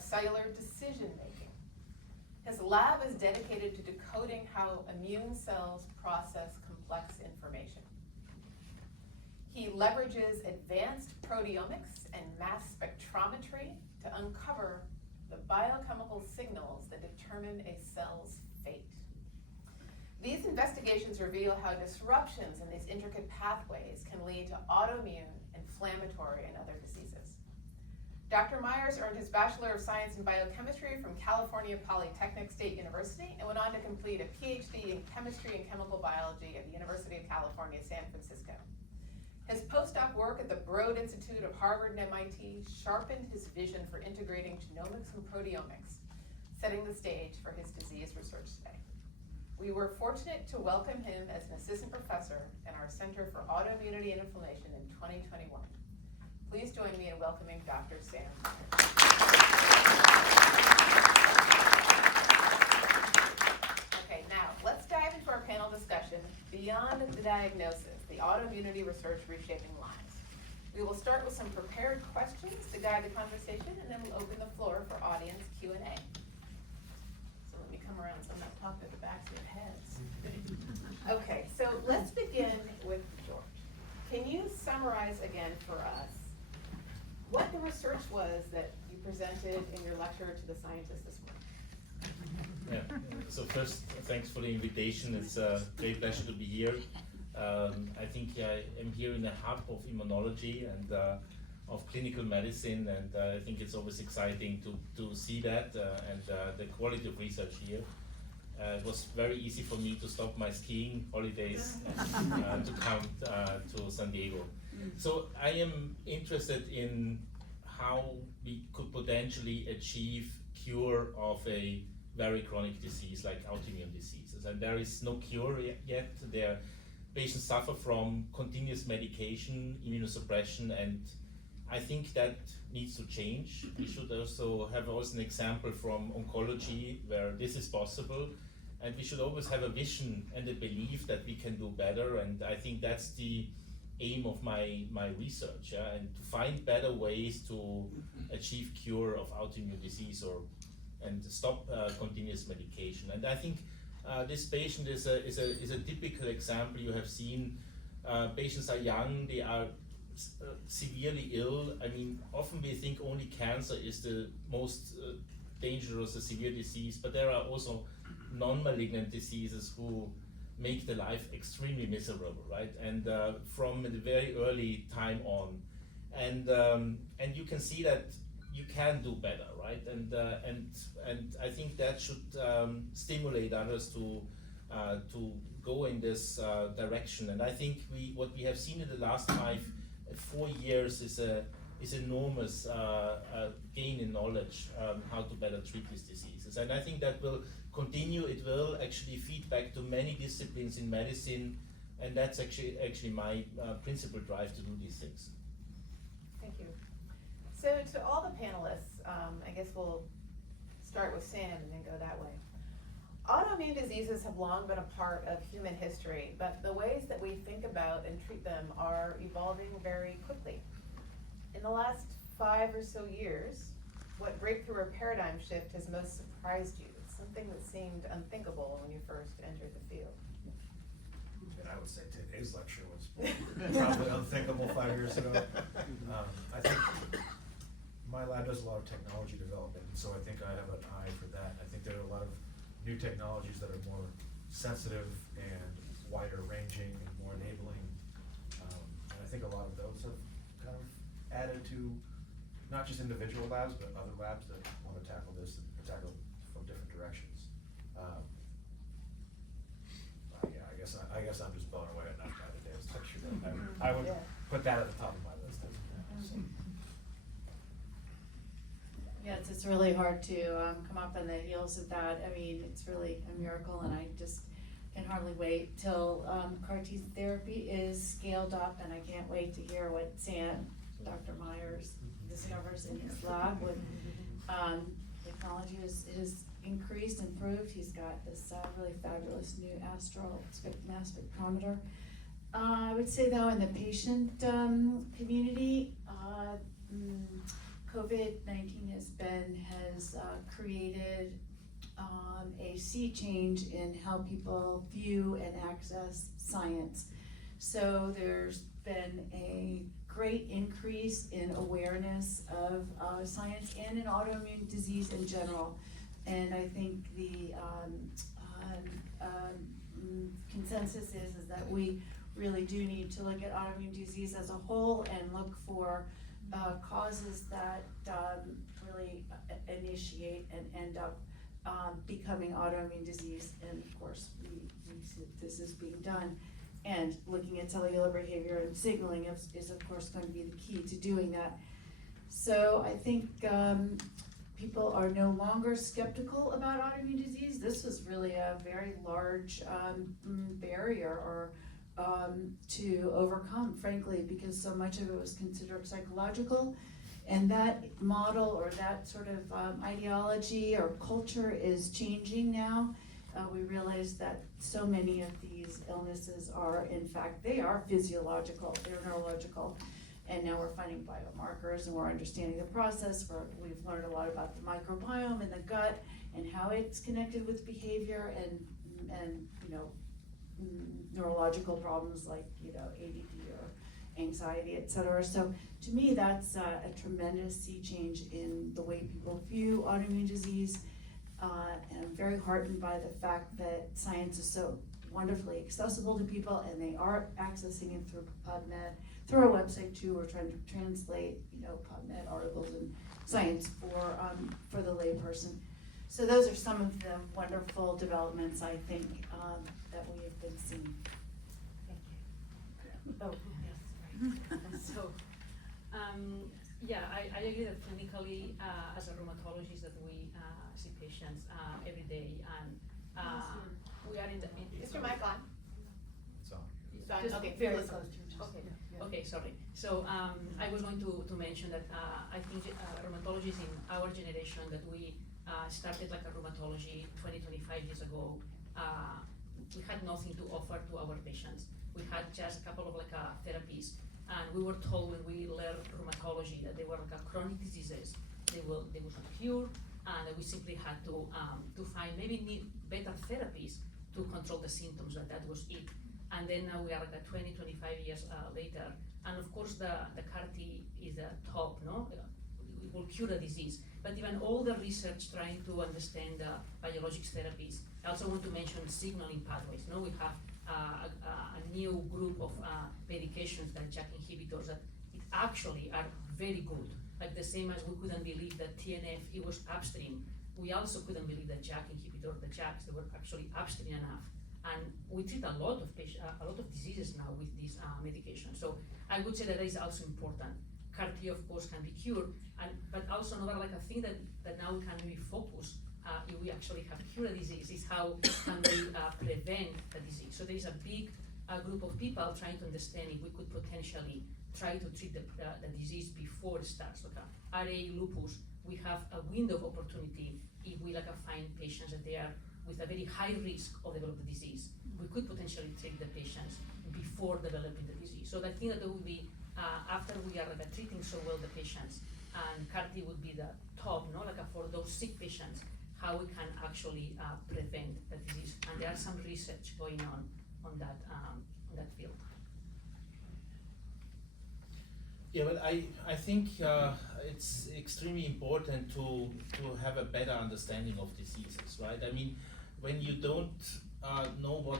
of cellular decision-making. His lab is dedicated to decoding how immune cells process complex information. He leverages advanced proteomics and mass spectrometry to uncover the biochemical signals that determine a cell's fate. These investigations reveal how disruptions in these intricate pathways can lead to autoimmune, inflammatory, and other diseases. Dr. Myers earned his Bachelor of Science in Biochemistry from California Polytechnic State University and went on to complete a PhD in Chemistry and Chemical Biology at the University of California, San Francisco. His postdoc work at the Broad Institute of Harvard and MIT sharpened his vision for integrating genomics and proteomics, setting the stage for his disease research today. We were fortunate to welcome him as an assistant professor in our Center for Autoimmunity and Inflammation in 2021. Please join me in welcoming Dr. Sam. Okay, now let's dive into our panel discussion beyond the diagnosis, the autoimmunity research reshaping lives. We will start with some prepared questions to guide the conversation, and then we'll open the floor for audience Q&A. So let me come around so I'm not talking at the backs of your heads. Okay, so let's begin with George. Can you summarize again for us what the research was that you presented in your lecture to the scientists this morning? Yeah. So first, thanks for the invitation. It's a great pleasure to be here. I think I am here in the hub of immunology and of clinical medicine, and I think it's always exciting to see that and the quality of research here. It was very easy for me to stop my skiing holidays to come to San Diego. So I am interested in how we could potentially achieve cure of a very chronic disease like autoimmune diseases. And there is no cure yet. Patients suffer from continuous medication, immunosuppression, and I think that needs to change. We should also have an example from oncology where this is possible. And we should always have a vision and a belief that we can do better. And I think that's the aim of my research, and to find better ways to achieve cure of autoimmune disease and stop continuous medication. And I think this patient is a typical example. You have seen patients are young, they are severely ill. I mean, often we think only cancer is the most dangerous, a severe disease, but there are also non-malignant diseases who make the life extremely miserable, right? And from the very early time on, and you can see that you can do better, right? And I think that should stimulate others to go in this direction. And I think what we have seen in the last 4 years is enormous gain in knowledge how to better treat these diseases. And I think that will continue. It will actually feed back to many disciplines in medicine, and that's actually my principal drive to do these things. Thank you. So to all the panelists, I guess we'll start with Sam and then go that way. Autoimmune diseases have long been a part of human history, but the ways that we think about and treat them are evolving very quickly. In the last 5 or so years, what breakthrough or paradigm shift has most surprised you? Something that seemed unthinkable when you first entered the field. And I would say today's lecture was probably unthinkable 5 years ago. I think my lab does a lot of technology development, and so I think I have an eye for that. I think there are a lot of new technologies that are more sensitive and wider ranging and more enabling. And I think a lot of those have kind of added to not just individual labs, but other labs that want to tackle this and tackle from different directions. Yeah, I guess I'm just blown away enough by today's lecture that I would put that at the top of my list. So. Yeah, it's really hard to come up on the heels of that. I mean, it's really a miracle, and I just can hardly wait till CAR-T therapy is scaled up, and I can't wait to hear what Dr. Myers discovers in his lab with technology has increased, improved. He's got this really fabulous new astral mass spectrometer. I would say though, in the patient community, COVID-19 has has created a sea change in how people view and access science. So there's been a great increase in awareness of science and in autoimmune disease in general. And I think the consensus is that we really do need to look at autoimmune disease as a whole and look for causes that really initiate and end up becoming autoimmune disease. And of course, we see that this is being done. And looking at cellular behavior and signaling is of course going to be the key to doing that. So I think people are no longer skeptical about autoimmune disease. This was really a very large barrier or to overcome, frankly, because so much of it was considered psychological. And that model or that sort of ideology or culture is changing now. We realize that so many of these illnesses are, in fact, they are physiological, they're neurological. And now we're finding biomarkers and we're understanding the process. We've learned a lot about the microbiome in the gut and how it's connected with behavior and you know, neurological problems like, you know, ADD or anxiety, et cetera. So to me, that's a tremendous sea change in the way people view autoimmune disease. And I'm very heartened by the fact that science is so wonderfully accessible to people and they are accessing it through PubMed, through our website too. We're trying to translate, you know, PubMed articles in science for the layperson. So those are some of the wonderful developments I think that we have been seeing. Thank you. Oh, Yes, right. So, yeah, I agree that clinically, as a rheumatologist, that we see patients every day, and we are in the. Is your mic on? It's on. It's on, Just okay. very listen. close to your chest. Okay, Yeah. okay, sorry. So I was going to mention that I think rheumatologists in our generation that we started like a rheumatology 20-25 years ago. We had nothing to offer to our patients. We had just a couple of like therapies, and we were told when we learned rheumatology that they were like chronic diseases. They would not cure, and we simply had to find maybe better therapies to control the symptoms. That was it. And then now we are like 20-25 years later, and of course the CAR-T is the top, no? It will cure the disease. But even all the research trying to understand the biologics therapies. I also want to mention signaling pathways. No, we have a new group of medications that JAK inhibitors that it actually are very good. Like the same as we couldn't believe that TNF, it was upstream. We also couldn't believe that JAK inhibitor, the JAKs, they were actually upstream enough. And we treat a lot of diseases now with these medications. So I would say that is also important. CAR-T, of course, can be cured, but also another like a thing that now we can really focus if we actually have cured disease is how can we prevent the disease. So there is a big group of people trying to understand if we could potentially try to treat the disease before it starts. Like RA, lupus, we have a window of opportunity if we find patients that they are with a very high risk of developing the disease. We could potentially treat the patients before developing the disease. So I think that there will be, after we are treating so well the patients, and CAR-T would be the top, no, for those sick patients, how we can actually prevent the disease. And there are some research going on that field. Yeah, but I think it's extremely important to have a better understanding of diseases, right? I mean, when you don't know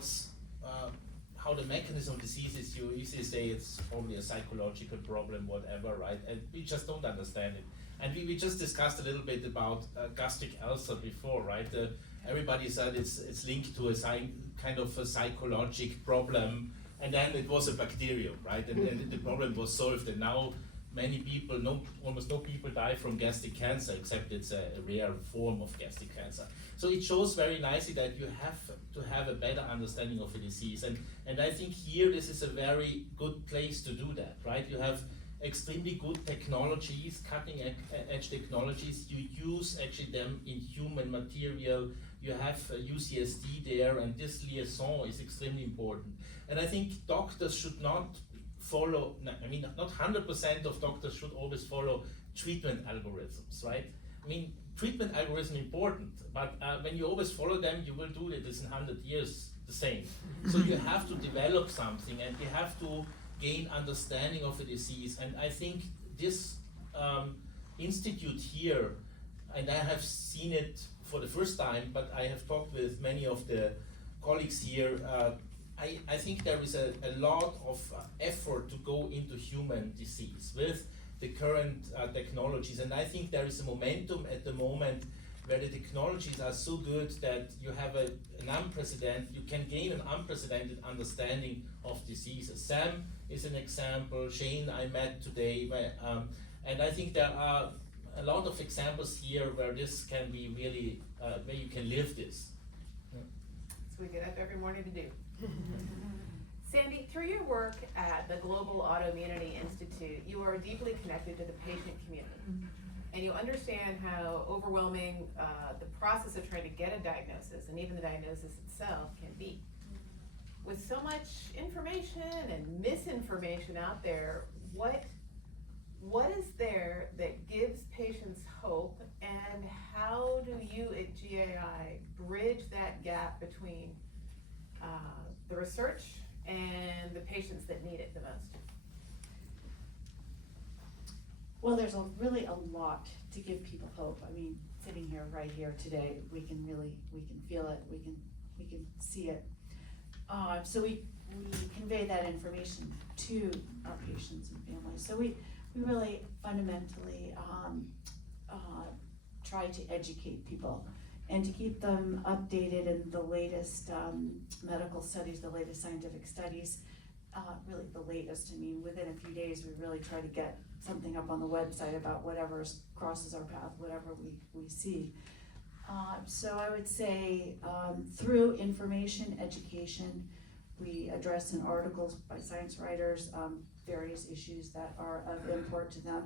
how the mechanism of disease is, you easily say it's probably a psychological problem, whatever, right? And we just don't understand it. And we just discussed a little bit about gastric ulcer before, right? Everybody said it's linked to a kind of a psychological problem. And then it was a bacterium, right? And the problem was solved. And now many people, almost no people die from gastric cancer, except it's a rare form of gastric cancer. So it shows very nicely that you have to have a better understanding of the disease. And I think here this is a very good place to do that, right? You have extremely good technologies, cutting edge technologies. You use actually them in human material. You have UCSD there, and this liaison is extremely important. And I think doctors should not follow, I mean, not 100% of doctors should always follow treatment algorithms, right? I mean, treatment algorithm important, but when you always follow them, you will do this in 100 years the same. So you have to develop something, and you have to gain understanding of the disease. And I think this institute here, and I have seen it for the first time, but I have talked with many of the colleagues here. I think there is a lot of effort to go into human disease with the current technologies, and I think there is a momentum at the moment where the technologies are so good that you have you can gain an unprecedented understanding of diseases. Sam is an example, Shane I met today, and I think there are a lot of examples here where this can be really, where you can live this. So we get up every morning to do. Sandy, through your work at the Global Autoimmunity Institute, you are deeply connected to the patient community. And you understand how overwhelming the process of trying to get a diagnosis, and even the diagnosis itself, can be. With so much information and misinformation out there, what is there that gives patients hope, and how do you at GAI bridge that gap between the research and the patients that need it the most? Well, there's really a lot to give people hope. I mean, sitting here, right here today, we can feel it, we can see it. So we convey that information to our patients and families. So we really fundamentally try to educate people and to keep them updated in the latest medical studies, the latest scientific studies, really the latest. I mean, within a few days, we really try to get something up on the website about whatever crosses our path, whatever we see. So I would say through information, education, we address in articles by science writers various issues that are of import to them.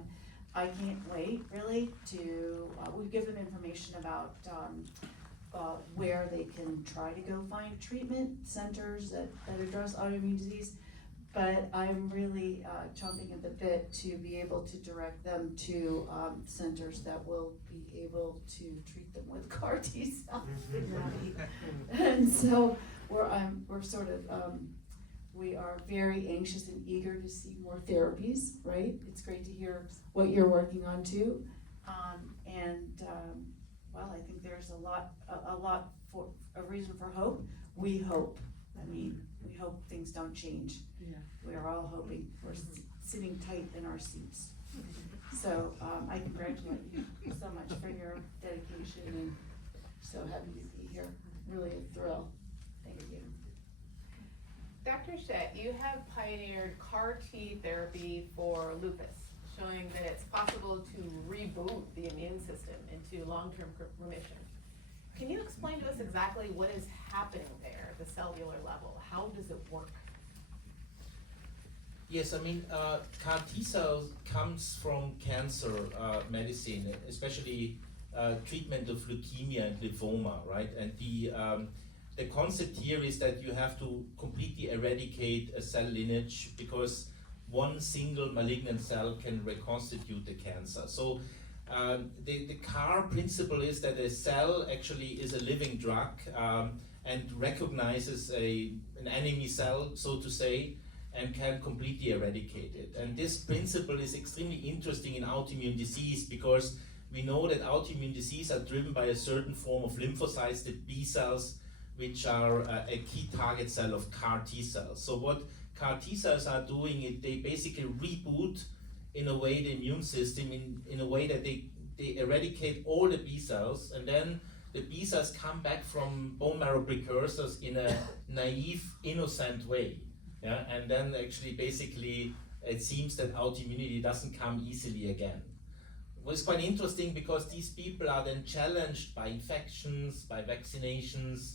I can't wait really to, we give them information about where they can try to go find treatment centers that address autoimmune disease. But I'm really chomping at the bit to be able to direct them to centers that will be able to treat them with CAR T cells. And so we're sort of, we are very anxious and eager to see more therapies, right? It's great to hear what you're working on too. Well, I think there's a lot for a reason for hope. We hope. I mean, we hope things don't change. Yeah. We are all hoping. We're sitting tight in our seats. So I congratulate you so much for your dedication, and so happy to be here. Really a thrill. Thank you. Dr. Schett, you have pioneered CAR T therapy for lupus, showing that it's possible to reboot the immune system into long-term remission. Can you explain to us exactly what is happening there at the cellular level? How does it work? Yes, I mean, CAR T cells comes from cancer medicine, especially treatment of leukemia and lymphoma, right? And the concept here is that you have to completely eradicate a cell lineage because one single malignant cell can reconstitute the cancer. So the CAR principle is that a cell actually is a living drug and recognizes an enemy cell, so to say, and can completely eradicate it. And this principle is extremely interesting in autoimmune disease because we know that autoimmune disease are driven by a certain form of lymphocytes, the B cells, which are a key target cell of CAR T cells. So what CAR T cells are doing is they basically reboot in a way the immune system in a way that they eradicate all the B cells, and then the B cells come back from bone marrow precursors in a naive, innocent way. Yeah, and then actually basically it seems that autoimmunity doesn't come easily again. It was quite interesting because these people are then challenged by infections, by vaccinations,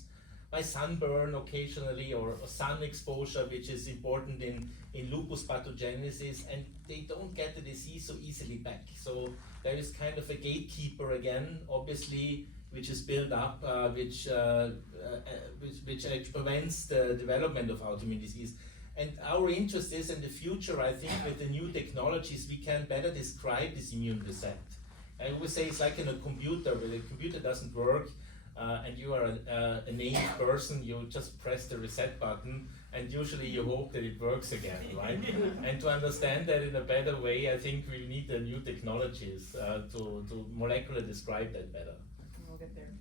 by sunburn occasionally, or sun exposure, which is important in lupus pathogenesis, and they don't get the disease so easily back. So there is kind of a gatekeeper again, obviously, which is built up, which prevents the development of autoimmune disease. And our interest is in the future, I think, with the new technologies, we can better describe this immune reset. I always say it's like in a computer, where the computer doesn't work, and you are a naive person, you just press the reset button, and usually you hope that it works again, right? And to understand that in a better way, I think we need the new technologies to molecularly describe that better. We'll get there.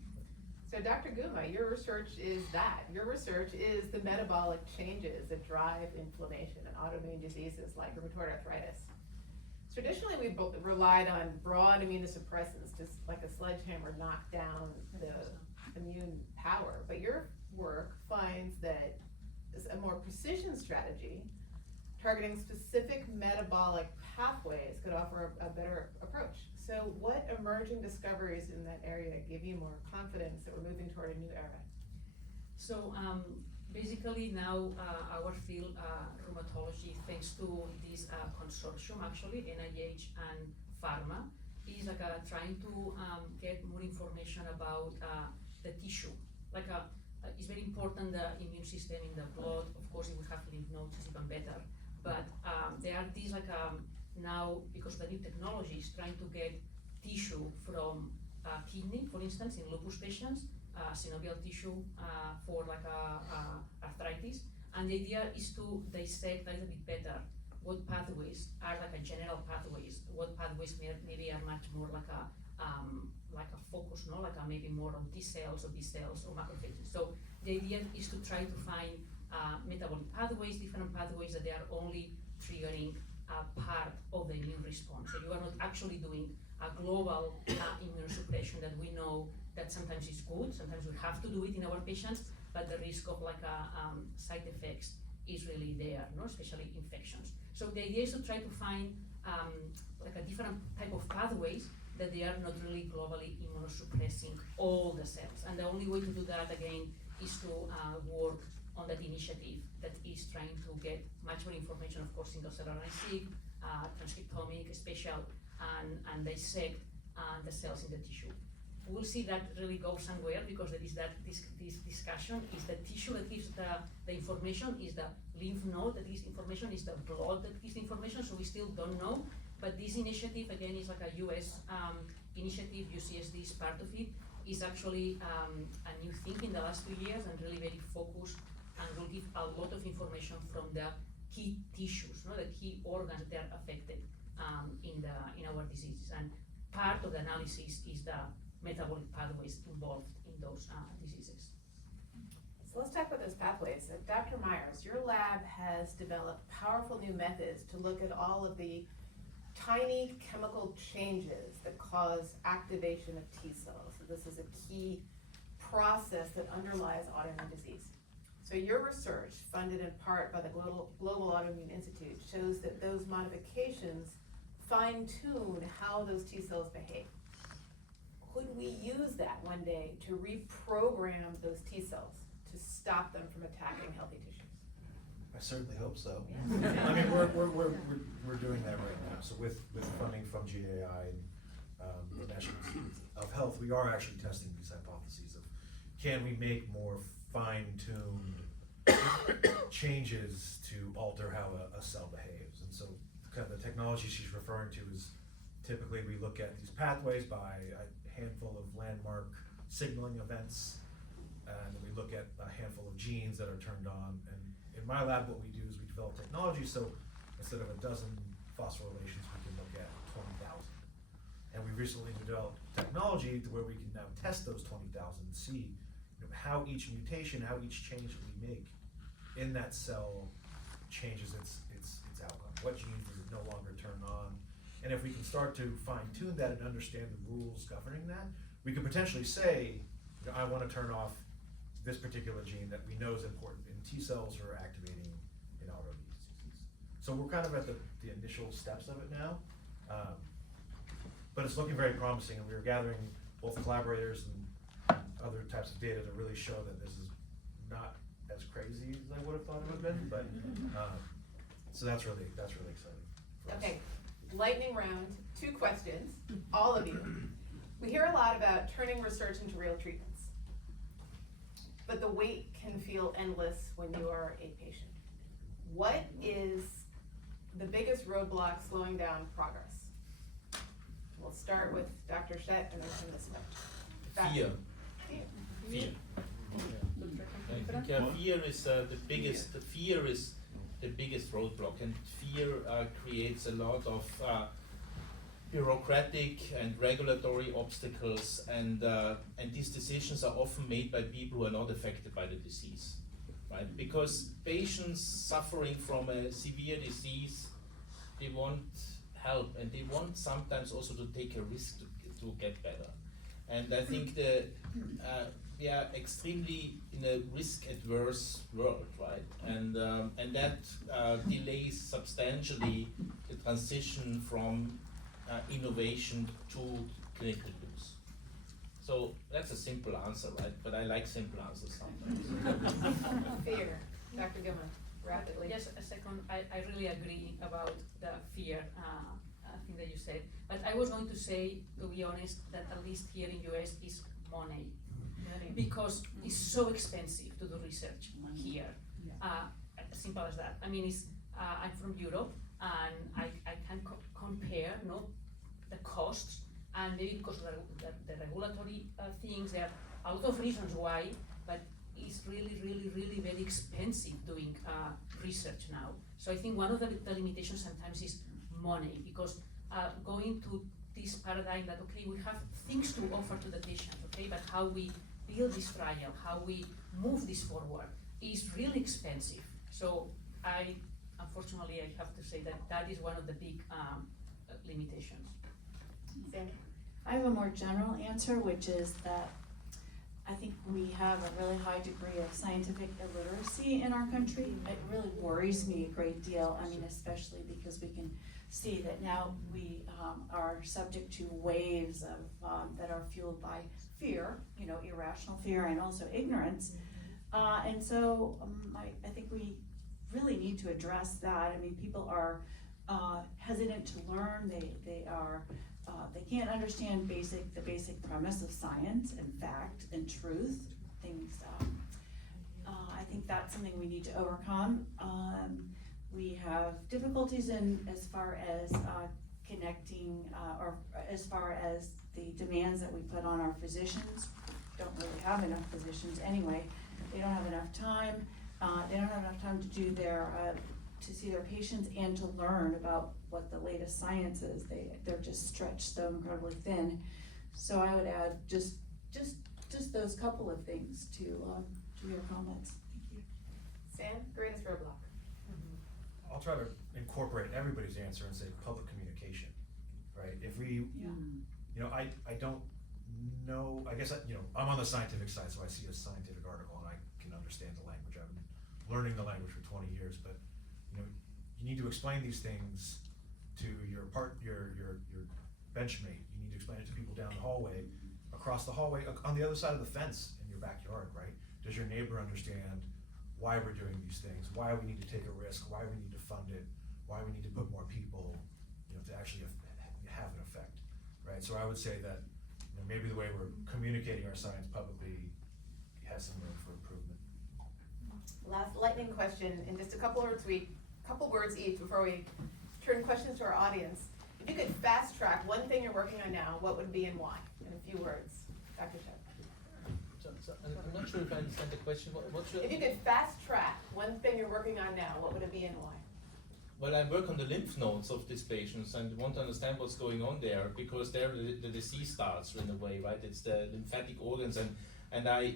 So Dr. Guma, your research is that. Your research is the metabolic changes that drive inflammation in autoimmune diseases like rheumatoid arthritis. Traditionally, we relied on broad immunosuppressants, just like a sledgehammer knock down the immune power. But your work finds that a more precision strategy targeting specific metabolic pathways could offer a better approach. So what emerging discoveries in that area give you more confidence that we're moving toward a new era? So basically now our field, rheumatology, thanks to this consortium actually, NIH and pharma, is like trying to get more information about the tissue. Like it's very important, the immune system in the blood. Of course, if we have lymph nodes, it's even better. But there are these like now, because of the new technologies, trying to get tissue from kidney, for instance, in lupus patients, synovial tissue for like arthritis. And the idea is to dissect a little bit better what pathways are like a general pathways, what pathways maybe are much more like a focus, no, like maybe more on T cells or B cells or macrophages. So the idea is to try to find metabolic pathways, different pathways that they are only triggering a part of the immune response. So you are not actually doing a global immunosuppression that we know that sometimes is good, sometimes we have to do it in our patients, but the risk of like side effects is really there, no? Especially infections. So the idea is to try to find like a different type of pathways that they are not really globally immunosuppressing all the cells. And the only way to do that, again, is to work on that initiative that is trying to get much more information, of course, single-cell RNA-seq, transcriptomic, spatial, and dissect the cells in the tissue. We'll see that really go somewhere, because there is this discussion, is the tissue that gives the information, is the lymph node that gives information, is the blood that gives information, so we still don't know. But this initiative, again, is like a US initiative, UCSD is part of it, is actually a new thing in the last 2 years and really very focused, and will give a lot of information from the key tissues, no? The key organs that are affected in our diseases. And part of the analysis is the metabolic pathways involved in those diseases. So let's talk about those pathways. Dr. Myers, your lab has developed powerful new methods to look at all of the tiny chemical changes that cause activation of T cells. So this is a key process that underlies autoimmune disease. So your research, funded in part by the Global Autoimmune Institute, shows that those modifications fine-tune how those T cells behave. Could we use that one day to reprogram those T cells to stop them from attacking healthy tissues? I certainly hope so. Yeah. I mean, we're doing that right now. So with funding from GAI and the National Institute of Health, we are actually testing these hypotheses of, can we make more fine-tuned changes to alter how a cell behaves? And so kind of the technology she's referring to is, typically we look at these pathways by a handful of landmark signaling events, and then we look at a handful of genes that are turned on. And in my lab, what we do is we develop technology, so instead of a dozen phosphorylations, we can look at 20,000. And we recently developed technology to where we can now test those 20,000 and see, how each mutation, how each change that we make in that cell changes its outcome. What genes does it no longer turn on? And if we can start to fine-tune that and understand the rules governing that, we could potentially say, I want to turn off this particular gene that we know is important in T cells or activating in autoimmune diseases. So we're kind of at the initial steps of it now, but it's looking very promising, and we are gathering both collaborators and other types of data to really show that this is not as crazy as I would have thought it would have been. But so that's really exciting for us. Okay, lightning round, 2 questions, all of you. We hear a lot about turning research into real treatments, but the wait can feel endless when you are a patient. What is the biggest roadblock slowing down progress? We'll start with Dr. Schett and then from this way. Fear. Fear. Fear. I think fear is the biggest roadblock, and fear creates a lot of bureaucratic and regulatory obstacles, and these decisions are often made by people who are not affected by the disease, right? Because patients suffering from a severe disease, they want help, and they want sometimes also to take a risk to get better. And I think we are extremely in a risk-adverse world, right? And that delays substantially the transition from innovation to clinical use. So that's a simple answer, right? But I like simple answers sometimes. Fear. Dr. Guma, rapidly. Just a second, I really agree about the fear thing that you said. But I was going to say, to be honest, that at least here in US is money. Because it's so expensive to do research here. Simple as that. I mean, I'm from Europe, and I can compare, the costs, and maybe because of the regulatory things, there are a lot of reasons why, but it's really, really, really very expensive doing research now. So I think one of the limitations sometimes is money, because going to this paradigm that, okay, we have things to offer to the patient, okay, but how we build this trial, how we move this forward is really expensive. So unfortunately, I have to say that is one of the big limitations. Sandy? I have a more general answer, which is that I think we have a really high degree of scientific illiteracy in our country. It really worries me a great deal. I mean, especially because we can see that now we are subject to waves of that are fueled by fear, irrational fear, and also ignorance. And so I think we really need to address that. I mean, people are hesitant to learn. They can't understand the basic premise of science and fact and truth. Things. I think that's something we need to overcome. We have difficulties as far as connecting, or as far as the demands that we put on our physicians. Don't really have enough physicians anyway. They don't have enough time. They don't have enough time to do to see their patients and to learn about what the latest science is. They're just stretched so incredibly thin. So I would add just those couple of things to your comments. Thank you. Sam, greatest roadblock. I'll try to incorporate everybody's answer and say public communication, right? If we, I don't know, I guess, I'm on the scientific side, so I see a scientific article and I can understand the language. I've been learning the language for 20 years, but, you need to explain these things to your benchmate. You need to explain it to people down the hallway, across the hallway, on the other side of the fence in your backyard, right? Does your neighbor understand why we're doing these things, why we need to take a risk, why we need to fund it, why we need to put more people, to actually have an effect, right? So I would say that maybe the way we're communicating our science publicly has some room for improvement. Last lightning question in just a couple words each before we turn questions to our audience. If you could fast track one thing you're working on now, what would it be and why? In a few words, Dr. Schett. So I'm not sure if I understand the question. If you could fast track one thing you're working on now, what would it be and why? Well, I work on the lymph nodes of these patients and want to understand what's going on there, because there the disease starts in a way, right? It's the lymphatic organs, and I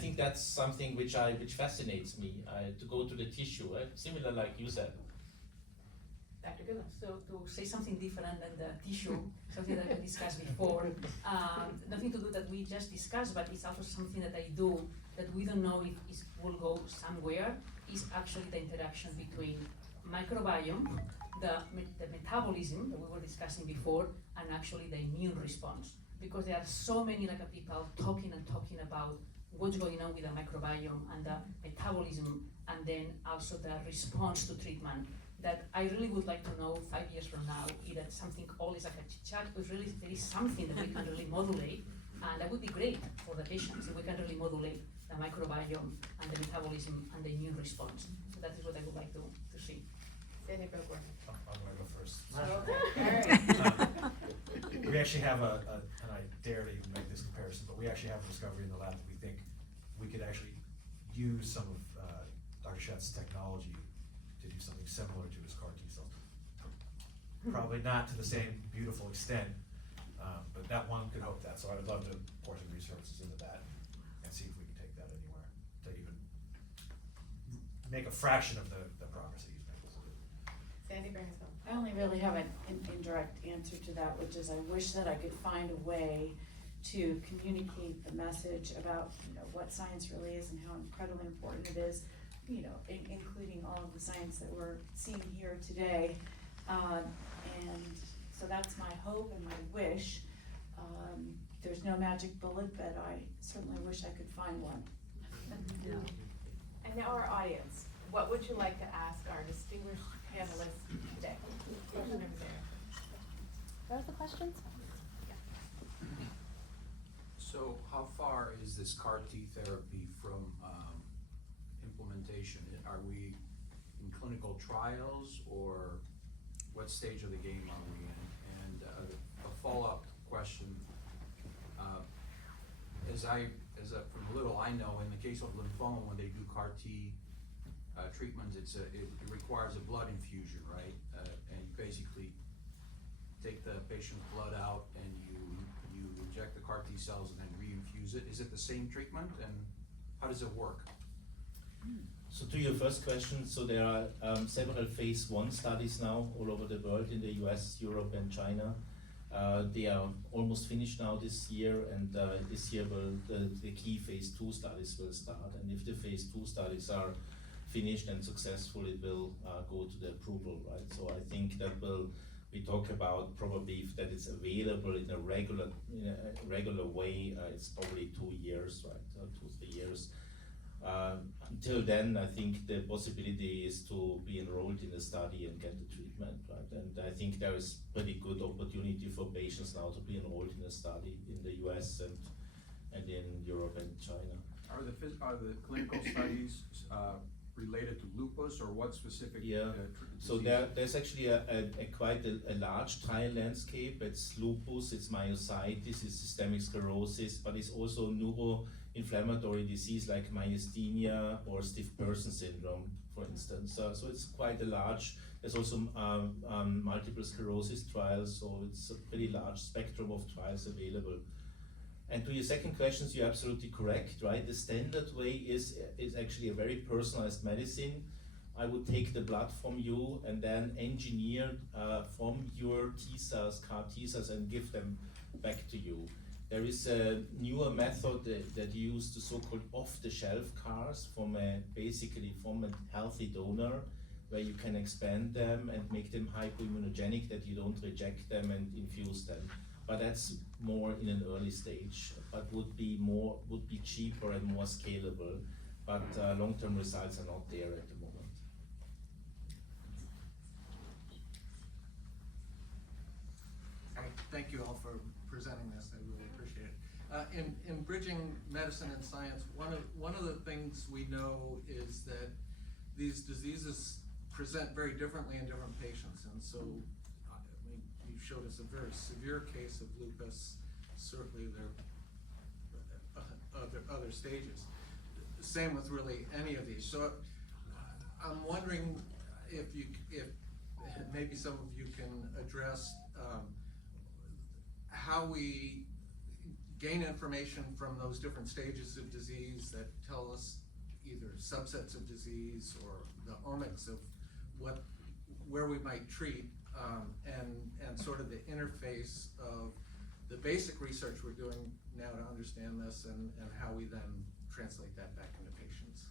think that's something which fascinates me, to go to the tissue, right? Similar like you said. Dr. Guma. So to say something different than the tissue, something that we discussed before, nothing to do that we just discussed, but it's also something that I do that we don't know if it will go somewhere, is actually the interaction between microbiome, the metabolism that we were discussing before, and actually the immune response. Because there are so many people talking about what's going on with the microbiome and the metabolism, and then also the response to treatment, that I really would like to know 5 years from now, either something always like a chit-chat, or really there is something that we can really modulate, and that would be great for the patients if we can really modulate the microbiome and the metabolism and the immune response. So that is what I would like to see. Sandy Boek. I'm gonna go first. Okay, all right. We actually have and I dare to even make this comparison, but we actually have a discovery in the lab that we think we could actually use some of Dr. Schett's technology to do something similar to his CAR T cells. Probably not to the same beautiful extent, but that one could hope that. So I would love to pour some resources into that and see if we can take that anywhere to even make a fraction of the progress that he's making. Sandy, bring us home. I only really have an indirect answer to that, which is I wish that I could find a way to communicate the message about, what science really is and how incredibly important it is, including all of the science that we're seeing here today. And so that's my hope and my wish. There's no magic bullet, but I certainly wish I could find one. And now our audience, what would you like to ask our distinguished panelists today? Question over there. What are the questions? So how far is this CAR T therapy from implementation? Are we in clinical trials, or what stage of the game are we in? And a follow-up question, from the little I know, in the case of lymphoma, when they do CAR T treatments, it requires a blood infusion, right? And you basically take the patient's blood out and you inject the CAR T cells and then re-infuse it. Is it the same treatment, and how does it work? So to your first question, so there are several phase 1 studies now all over the world, in the US, Europe and China. They are almost finished now this year, and this year the key phase 2 studies will start. And if the phase 2 studies are finished and successful, it will go to the approval, right? So I think that we talk about probably if that is available in a regular way, it's probably 2 years, right? 2-3 years. Until then, I think the possibility is to be enrolled in the study and get the treatment, right? And I think there is pretty good opportunity for patients now to be enrolled in a study in the US and in Europe and China. Are the clinical studies related to lupus, or what specific? Yeah. So there's actually quite a large trial landscape. It's lupus, it's myositis, it's systemic sclerosis, but it's also neuroinflammatory disease like myasthenia or stiff person syndrome, for instance. So it's quite a large. There's also multiple sclerosis trials, so it's a pretty large spectrum of trials available. And to your second question, you're absolutely correct, right? The standard way is actually a very personalized medicine. I would take the blood from you and then engineer from your T cells, CAR T cells, and give them back to you. There is a newer method that use the so-called off-the-shelf CARs basically from a healthy donor, where you can expand them and make them hypoimmunogenic, that you don't reject them and infuse them. But that's more in an early stage, but would be cheaper and more scalable, but long-term results are not there at the moment. Thank you all for presenting this. I really appreciate it. In bridging medicine and science, one of the things we know is that these diseases present very differently in different patients, and so you showed us a very severe case of lupus. Certainly there are other stages. Same with really any of these. So I'm wondering if maybe some of you can address how we gain information from those different stages of disease that tell us either subsets of disease or the omics of where we might treat, and sort of the interface of the basic research we're doing now to understand this, and how we then translate that back into patients.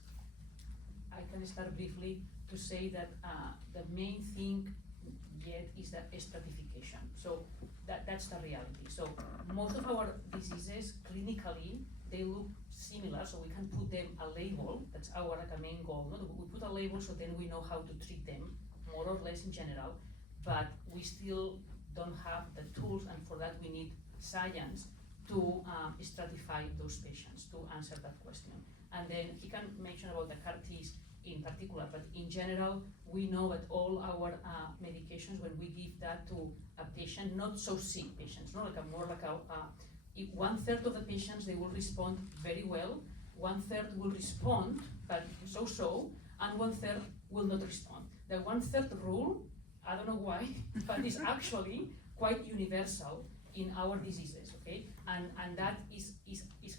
I can start briefly to say that the main thing yet is the stratification. So that's the reality. So most of our diseases clinically, they look similar, so we can put them a label. That's our main goal. No? We put a label so then we know how to treat them, more or less in general, but we still don't have the tools, and for that we need science to stratify those patients to answer that question. And then he can mention about the CAR Ts. in particular, but in general, we know that all our medications, when we give that to a patient, not so sick patients, not like a more like if 1/3 of the patients, they will respond very well, 1/3 will respond, but so-so, and 1/3 will not respond. The 1/3 rule, I don't know why, but it's actually quite universal in our diseases, okay? And that is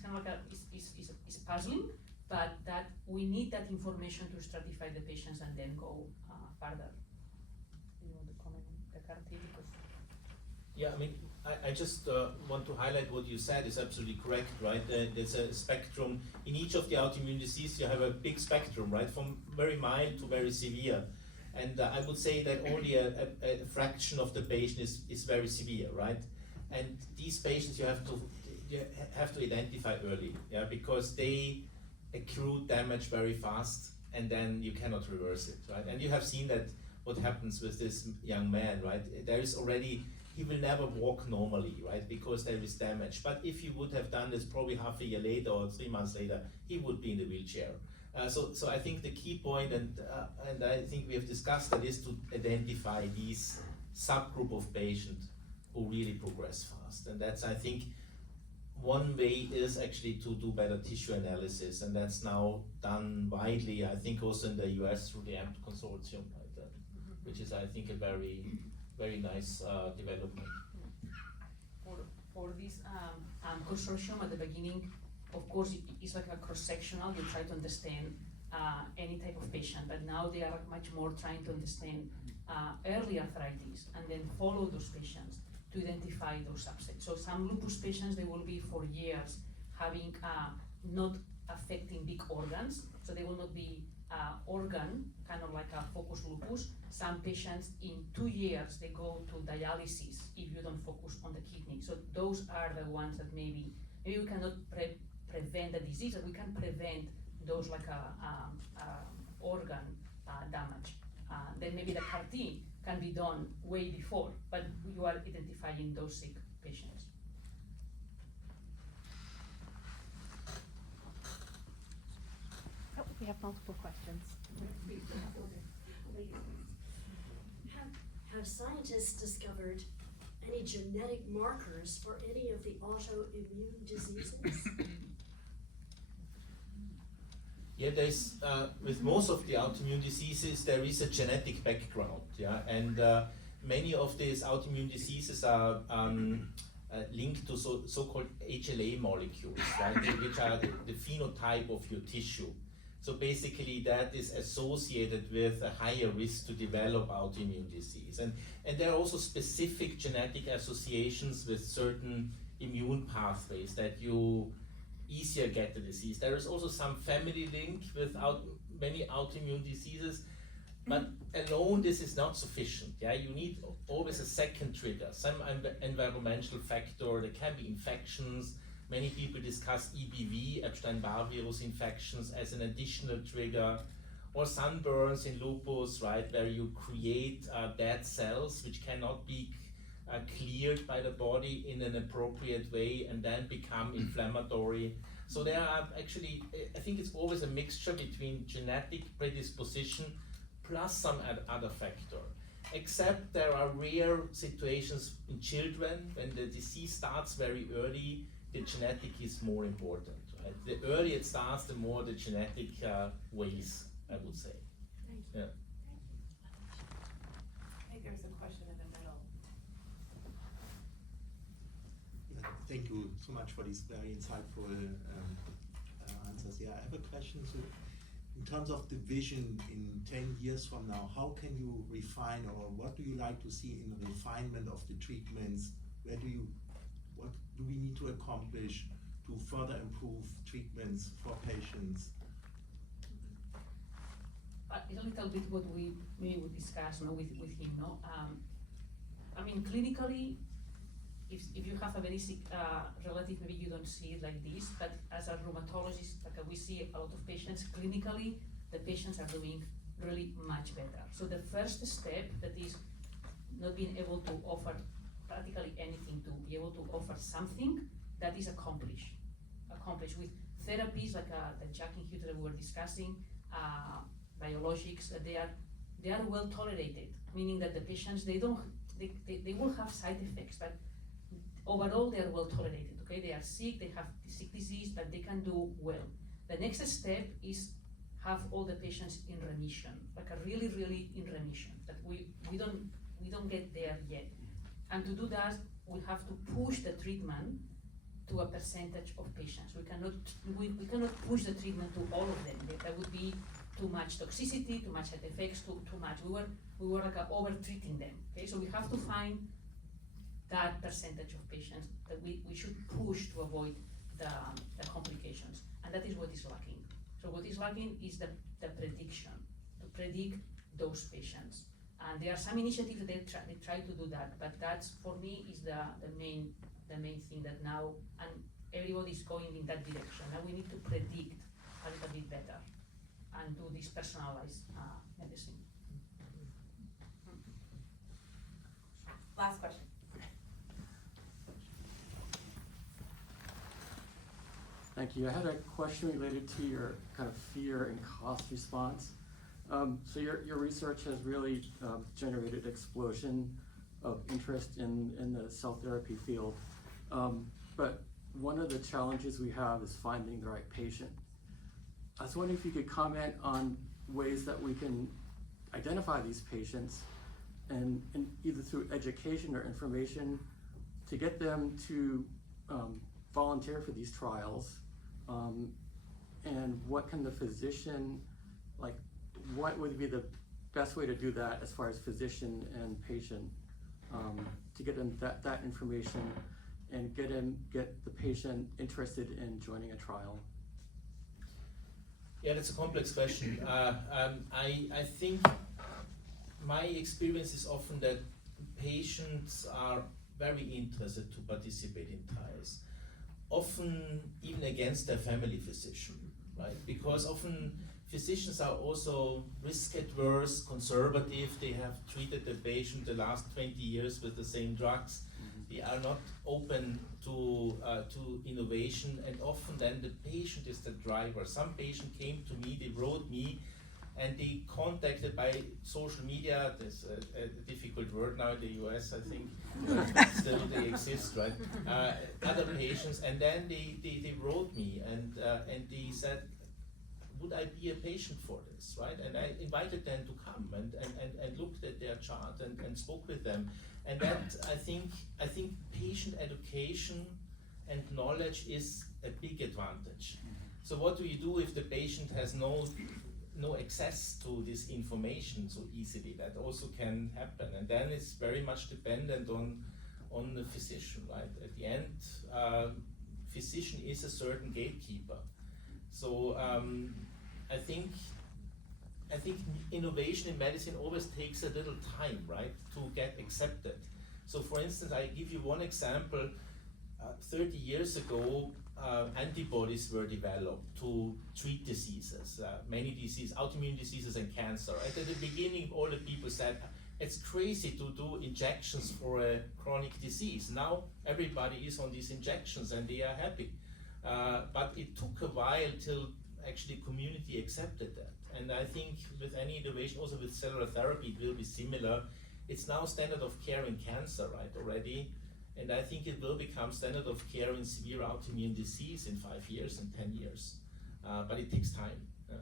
kind of like is puzzling, but that we need that information to stratify the patients and then go further. You want to comment on the CAR T? Yeah, I mean, I just want to highlight what you said is absolutely correct, right? There's a spectrum. In each of the autoimmune diseases, you have a big spectrum, right? From very mild to very severe. And I would say that only a fraction of the patient is very severe, right? And these patients you have to identify early, yeah, because they accrue damage very fast, and then you cannot reverse it, right? And you have seen that what happens with this young man, right? There is already, he will never walk normally, right? Because there is damage. But if you would have done this probably half a year later or 3 months later, he would be in the wheelchair. So I think the key point, and I think we have discussed that, is to identify these subgroup of patients who really progress fast. And that's, I think, one way is actually to do better tissue analysis, and that's now done widely, I think also in the US through the AMP consortium, right? Which is, I think, a very, very nice development. For this consortium at the beginning, of course, it's like a cross-sectional, you try to understand any type of patient, but now they are much more trying to understand early arthritis and then follow those patients to identify those subsets. So some lupus patients, they will be for years having not affecting big organs, so they will not be organ, kind of like a focus lupus. Some patients in 2 years, they go to dialysis if you don't focus on the kidney. So those are the ones that maybe we cannot prevent the disease, but we can prevent those like organ damage. Then maybe the CAR T can be done way before, but you are identifying those sick patients. Oh, we have multiple questions. Have scientists discovered any genetic markers for any of the autoimmune diseases? Yeah, there's with most of the autoimmune diseases there is a genetic background, yeah, and many of these autoimmune diseases are linked to so-called HLA molecules, right, which are the phenotype of your tissue. So basically that is associated with a higher risk to develop autoimmune disease. And there are also specific genetic associations with certain immune pathways that you easier get the disease. There is also some family link with many autoimmune diseases, but alone this is not sufficient. Yeah, you need always a second trigger, some environmental factor. There can be infections. Many people discuss EBV, Epstein-Barr virus infections, as an additional trigger, or sunburns in lupus, right, where you create dead cells which cannot be cleared by the body in an appropriate way and then become inflammatory. So there are actually, I think it's always a mixture between genetic predisposition plus some other factor. Except there are rare situations in children when the disease starts very early, the genetic is more important. Right? The earlier it starts, the more the genetic weighs, I would say. Thank you. Yeah. I think there's a question in the middle. Thank you so much for these very insightful answers. Yeah, I have a question. So, in terms of the vision in 10 years from now, how can you refine, or what do you like to see in the refinement of the treatments? What do we need to accomplish to further improve treatments for patients? It's a little bit what we would discuss with him, no? I mean, clinically, if you have a very sick relative, maybe you don't see it like this, but as a rheumatologist, like we see a lot of patients, clinically, the patients are doing really much better. So the first step, that is not being able to offer practically anything, to be able to offer something that is accomplished with therapies like the JAK inhibitor we were discussing, biologics, that they are well tolerated, meaning that the patients, they will have side effects, but overall they are well tolerated, okay? They are sick, they have sick disease, but they can do well. The next step is have all the patients in remission, like a really, really in remission, that we don't get there yet. And to do that, we have to push the treatment to a percentage of patients. We cannot push the treatment to all of them. That would be too much toxicity, too much side effects, too much. We were like over treating them. Okay, so we have to find that percentage of patients that we should push to avoid the complications, and that is what is lacking. So what is lacking is the prediction, to predict those patients. And there are some initiatives that they try to do that, but that's, for me, is the main thing that now, and everybody's going in that direction. Now we need to predict a little bit better and do this personalized medicine. Last question. Thank you. I had a question related to your kind of fear and cost response. So your research has really generated explosion of interest in the cell therapy field. But one of the challenges we have is finding the right patient. I was wondering if you could comment on ways that we can identify these patients and either through education or information to get them to volunteer for these trials. And what can the physician, like, what would be the best way to do that as far as physician and patient, to get them that information and get the patient interested in joining a trial? Yeah, that's a complex question. I think my experience is often that patients are very interested to participate in trials, often even against their family physician, right? Because often physicians are also risk adverse, conservative. They have treated the patient the last 20 years with the same drugs. They are not open to innovation, and often then the patient is the driver. Some patient came to me, they wrote me, and they contacted by social media. There's a difficult word now in the US, I think, but still they exist, right? Other patients, and then they wrote me and they said, would I be a patient for this, right? And I invited them to come and looked at their chart and spoke with them. And that, I think patient education and knowledge is a big advantage. So what do you do if the patient has no access to this information so easily? That also can happen, and then it's very much dependent on the physician, right? At the end, physician is a certain gatekeeper. So I think innovation in medicine always takes a little time, right, to get accepted. So for instance, I give you one example. 30 years ago, antibodies were developed to treat diseases, many diseases, autoimmune diseases and cancer. And at the beginning, all the people said, it's crazy to do injections for a chronic disease. Now everybody is on these injections and they are happy. But it took a while till actually community accepted that. And I think with any innovation, also with cellular therapy, it will be similar. It's now standard of care in cancer, right, already. And I think it will become standard of care in severe autoimmune disease in 5 years and 10 years. But it takes time. Yeah.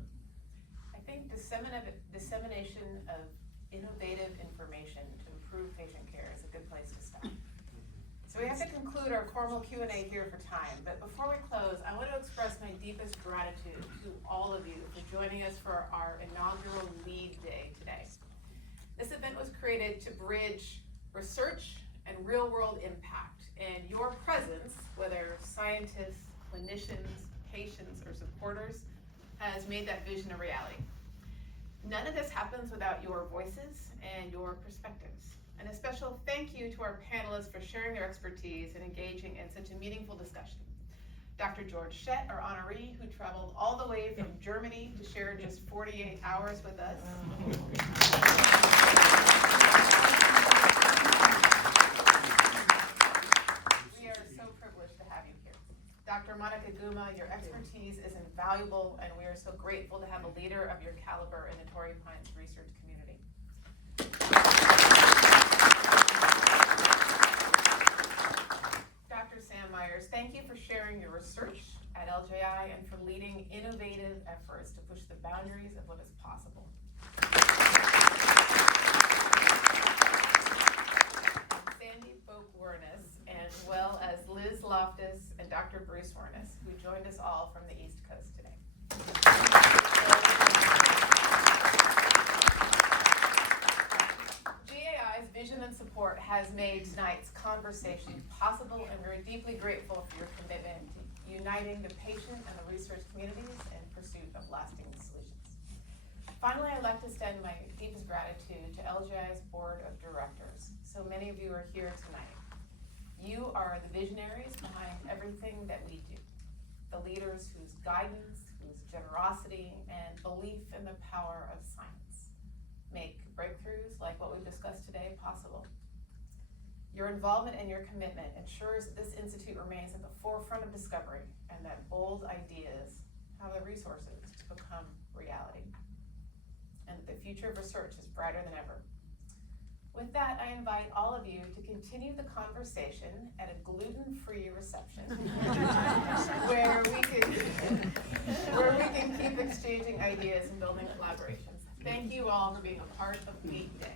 I think dissemination of innovative information to improve patient care is a good place to start. So we have to conclude our formal Q&A here for time, but before we close, I want to express my deepest gratitude to all of you for joining us for our inaugural Lead Day today. This event was created to bridge research and real-world impact, and your presence, whether scientists, clinicians, patients, or supporters, has made that vision a reality. None of this happens without your voices and your perspectives. And a special thank you to our panelists for sharing their expertise and engaging in such a meaningful discussion. Dr. George Schett, our honoree, who traveled all the way from Germany to share just 48 hours with us. We are so privileged to have you here. Dr. Dr. Monica Guma, your expertise is invaluable, and we are so grateful to have a leader of your caliber in the Torrey Pines research community. Dr. Sam Myers, thank you for sharing your research at LJI and for leading innovative efforts to push the boundaries of what is possible. Sandy Boek Werness, as well as Liz Loftus and Dr. Bruce Werness, who joined us all from the East Coast today. GAI's vision and support has made tonight's conversation possible, and we're deeply grateful for your commitment to uniting the patient and the research communities in pursuit of lasting solutions. Finally, I'd like to extend my deepest gratitude to LJI's board of directors. So many of you are here tonight. You are the visionaries behind everything that we do, the leaders whose guidance, whose generosity, and belief in the power of science make breakthroughs like what we've discussed today possible. Your involvement and your commitment ensures that this institute remains at the forefront of discovery and that bold ideas have the resources to become reality. And that the future of research is brighter than ever. With that, I invite all of you to continue the conversation at a gluten-free reception where we can keep exchanging ideas and building collaborations. Thank you all for being a part of Geek Day.